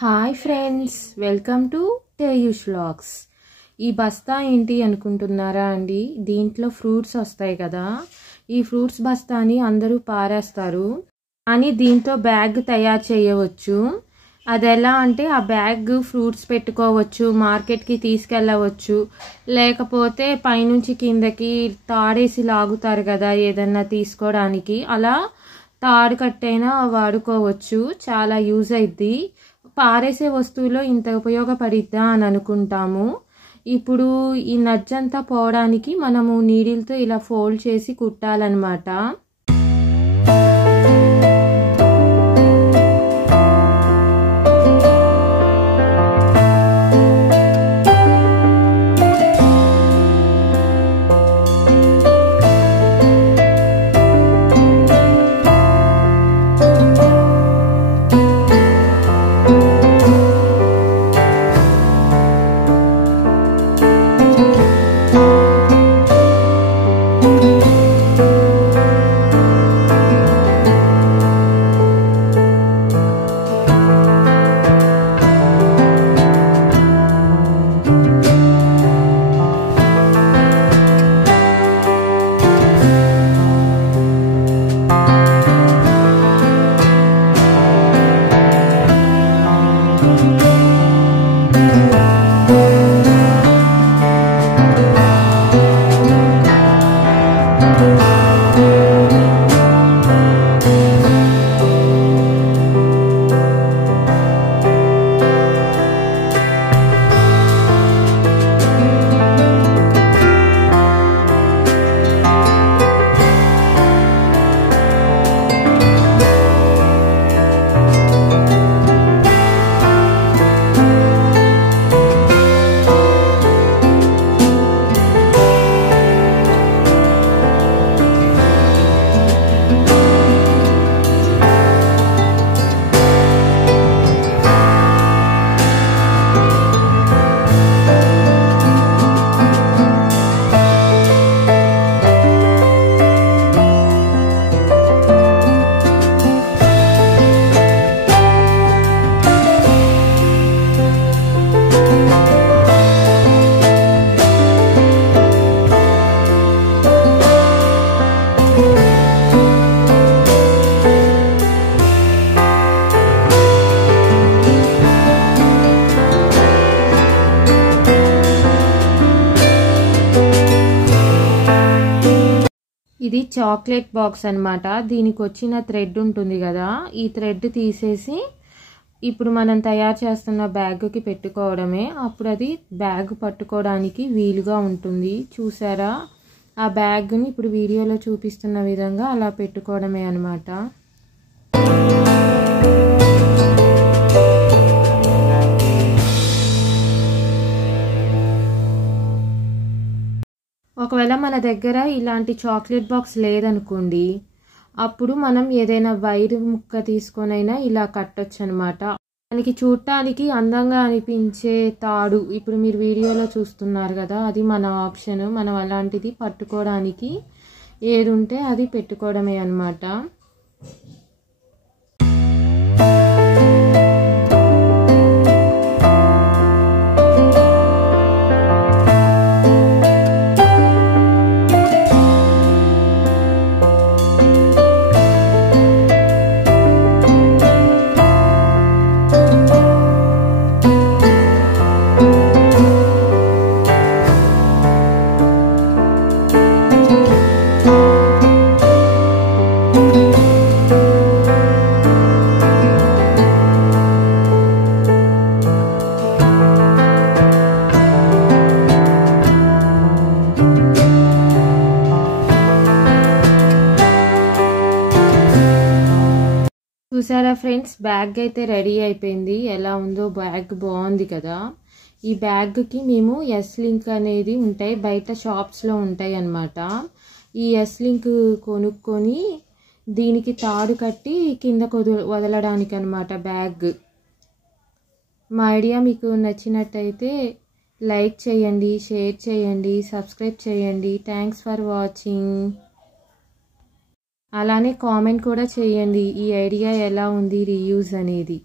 Hi friends, welcome to Teyush vlogs. ఈ బస్తా ఏంటి అనుకుంటున్నారా అండి? దీంట్లో ఫ్రూట్స్ వస్తాయి కదా. ఈ ఫ్రూట్స్ బస్తాని అందరూ పారేస్తారు, కానీ దీంతో బ్యాగ్ తయారు చేయవచ్చు. అది ఎలా అంటే ఆ బ్యాగ్ ఫ్రూట్స్ పెట్టుకోవచ్చు, మార్కెట్కి తీసుకెళ్ళవచ్చు, లేకపోతే పైనుంచి కిందకి తాడేసి లాగుతారు కదా ఏదన్నా తీసుకోవడానికి, అలా తాడు కట్టైనా వాడుకోవచ్చు. చాలా యూజ్ అవుద్ది. పారేసే వస్తువులో ఇంత ఉపయోగపడిద్దా అని అనుకుంటాము. ఇప్పుడు ఈ నజ్జంతా పోవడానికి మనము నీడిల్తో ఇలా ఫోల్డ్ చేసి కుట్టాలన్నమాట. ఇది చాక్లెట్ బాక్స్ అన్నమాట. దీనికి వచ్చిన థ్రెడ్ ఉంటుంది కదా, ఈ థ్రెడ్ తీసేసి ఇప్పుడు మనం తయారు చేస్తున్న బ్యాగ్కి పెట్టుకోవడమే. అప్పుడు అది బ్యాగ్ పట్టుకోవడానికి వీలుగా ఉంటుంది. చూసారా, ఆ బ్యాగ్ని ఇప్పుడు వీడియోలో చూపిస్తున్న విధంగా అలా పెట్టుకోవడమే అన్నమాట. ఒకవేళ మన దగ్గర ఇలాంటి చాక్లెట్ బాక్స్ లేదనుకోండి, అప్పుడు మనం ఏదైనా వైర్ ముక్క తీసుకొనైనా ఇలా కట్టొచ్చు అనమాట. దానికి చూడటానికి అందంగా అనిపించే తాడు ఇప్పుడు మీరు వీడియోలో చూస్తున్నారు కదా, అది మన ఆప్షన్. మనం అలాంటిది పట్టుకోవడానికి ఏది ఉంటే అది పెట్టుకోవడమే అన్నమాట. చూసారా ఫ్రెండ్స్, బ్యాగ్ అయితే రెడీ అయిపోయింది. ఎలా ఉందో బ్యాగ్, బాగుంది కదా. ఈ బ్యాగ్కి మేము ఎస్ లింక్ అనేది ఉంటాయి, బయట షాప్స్లో ఉంటాయి అన్నమాట. ఈ ఎస్ లింక్ కొనుక్కొని దీనికి తాడు కట్టి కిందకు వదలడానికి అన్నమాట బ్యాగ్. మా ఐడియా మీకు నచ్చినట్టయితే లైక్ చేయండి, షేర్ చేయండి, సబ్స్క్రైబ్ చేయండి. Thanks for watching. అలానే కామెంట్ కూడా చేయండి ఈ ఐడియా ఎలా ఉంది రీయూజ్ అనేది.